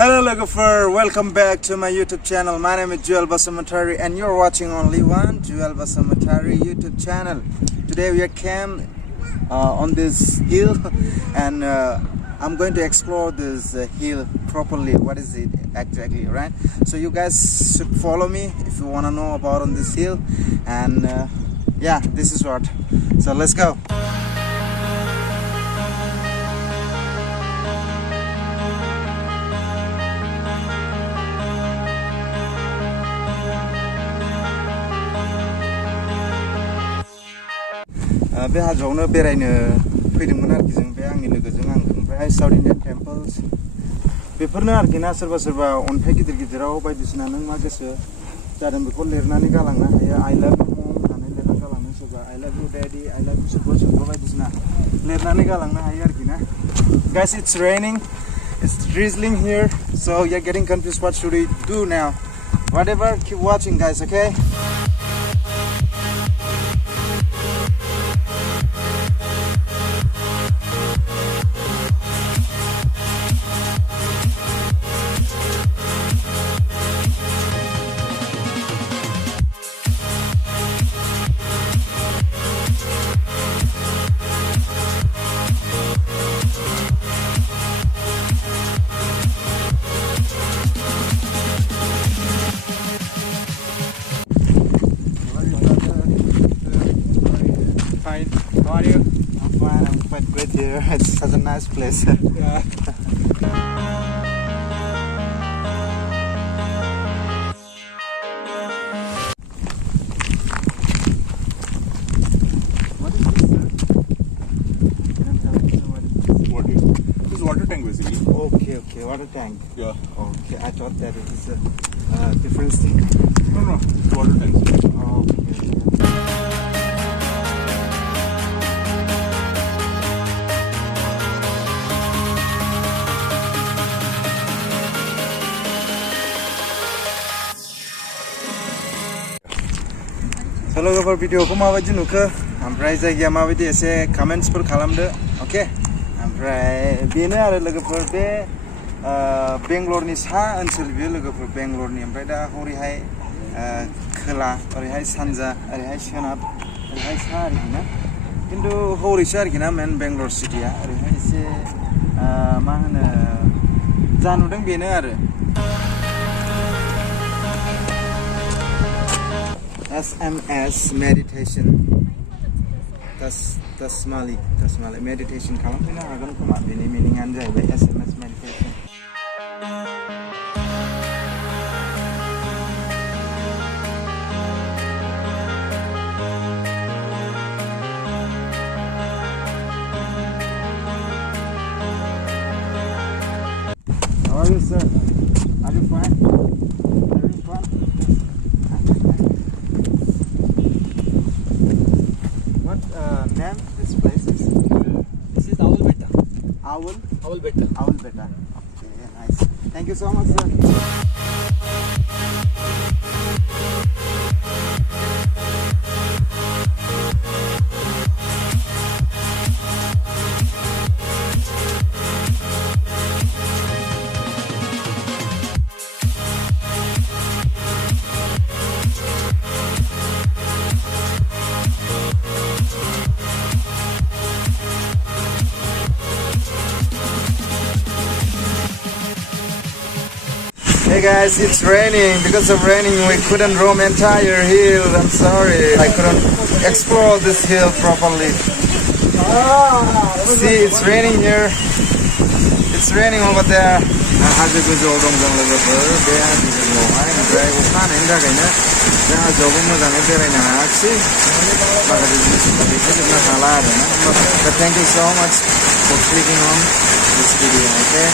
Hello Logopher, welcome back to my YouTube channel. My name is Juwel Basumatary and you're watching only one Juwel Basumatary YouTube channel. Today we are camped on this hill and I'm going to explore this hill properly. What is it exactly, right? So you guys should follow me if you want to know about on this hill. And yeah, this is what. So let's go. बे हाजोआवनो बेरायनो फैदोंमोन आरोखि जों बे आंनि लोगोजों आं ओमफ्राय south Indian temples बेफोरनो आरोखि ना सोरबा सोरबा अन्थाइ गिदिर गिदिराव बायदिसिना नों मा गोसो जादों बेखौ लिरनानै गालांनो हायो I love you mom होननानै लिरनानै गालांनो सोरबा I love you daddy I love you सोरबा बायदिसिना लिरनानै गालांनो हायो आरोखि ना Guys, it's raining, it's drizzling here, so you're getting confused. What should we do now? Whatever, keep watching guys, okay? How are you? I'm fine, I'm quite great here. It's such a nice place. Yeah. What is this, sir? Can you tell me what is this? What is this? Is water tank basically. Okay, water tank. Yeah. Okay, I thought that it is a different thing. No, it's water tank. Okay. Hello logoफोर भिडिअखौ माबायदि नुखो ओमफ्राय जायगाया माबायदि एसे कमेन्ट्सफोर खालामदो okay ओमफ्राय बेनो आरो लोगोफोर बे बेंगलरनि सा ओनसोल बियो लोगोफोर बेंगलरनि ओमफ्राय दा हरैहाय खोला ओरैहाय सानजा ओरैहाय सोनाब ओरैहाय सा आरोखि ना खिन्थु हरैसो आरोखि ना मेन बेंगलर सिटिया ओरैहाय एसे मा होनो जा नुदों बेनो आरो SMS meditation tasmali meditation खालामफैनो हागोन खोमा बेनि मिनिंआनो जाहैबाय SMS meditation How are you, sir? Are you fine? Having fun? Name this place is? This is Avalabetta. Avalabetta. Avalabetta. Okay, nice. Thank you so much, sir. Hey guys, it's raining. Because of raining, we couldn't roam entire hill. I'm sorry. I couldn't explore this hill properly. See, it's raining here. It's raining over there. But thank you so much for clicking on this video, okay?